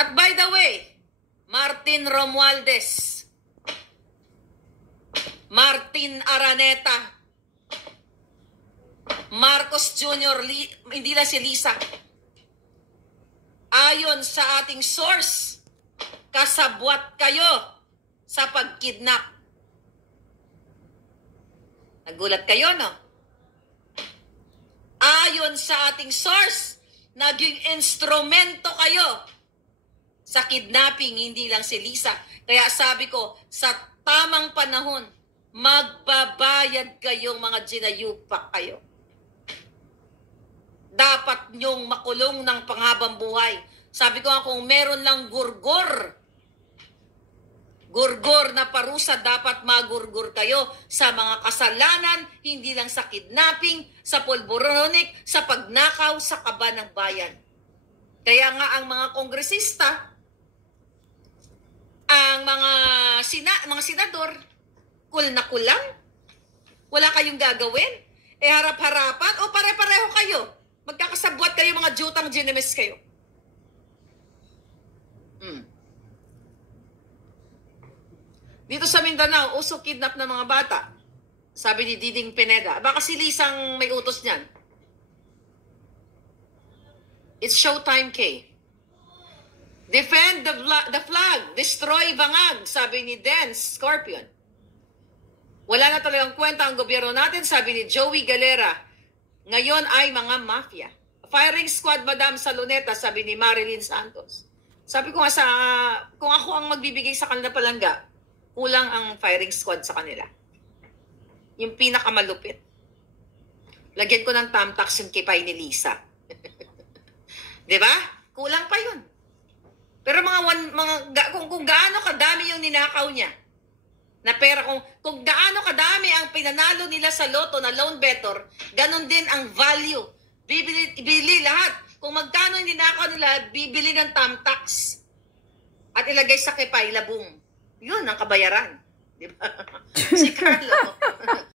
At by the way, Martin Romualdez, Martin Araneta, Marcos Jr., hindi lang si Lisa. Ayon sa ating source, kasabwat kayo sa pagkidnap. Nagulat kayo, no? Ayon sa ating source, naging instrumento kayo sa kidnapping, hindi lang si Lisa. Kaya sabi ko, sa tamang panahon, magbabayad kayong mga ginayupak kayo. Dapat nyong makulong ng panghabang buhay. Sabi ko nga, kung meron lang gurgur na parusa, dapat magurgur kayo sa mga kasalanan, hindi lang sa kidnapping, sa pulburonik, sa pagnakaw, sa kaba ng bayan. Kaya nga ang mga kongresista, ang mga senador, cool na kulang. Wala kayong gagawin. Harap-harapan, o pare-pareho kayo. Magkakasabwat kayo, mga jutang ginemes kayo. Dito sa Mindanao, uso kidnap ng mga bata. Sabi ni Diding Pineda. Baka si Lisang may utos niyan. It's showtime, K. Defend the flag. Destroy Bangag, sabi ni Dance Scorpion. Wala na talagang kwenta ang gobyerno natin, sabi ni Joey Galera. Ngayon ay mga mafia. Firing squad, Madam sa Luneta, sabi ni Marilyn Santos. Sabi ko nga kung ako ang magbibigay sa kanila palangga, kulang ang firing squad sa kanila. Yung pinakamalupit. Lagyan ko ng tamtax yung kipay ni Lisa. Diba? Kulang pa yun. Pero kung gaano kadami yung ninakaw niya na pera, kung gaano kadami ang pinanalo nila sa loto na loan better, ganun din ang value. Bibili lahat. Kung magkano yung ninakaw nila, bibili ng tamtax at ilagay sa kipay, labong. Yun ang kabayaran. Diba? Si Carlo.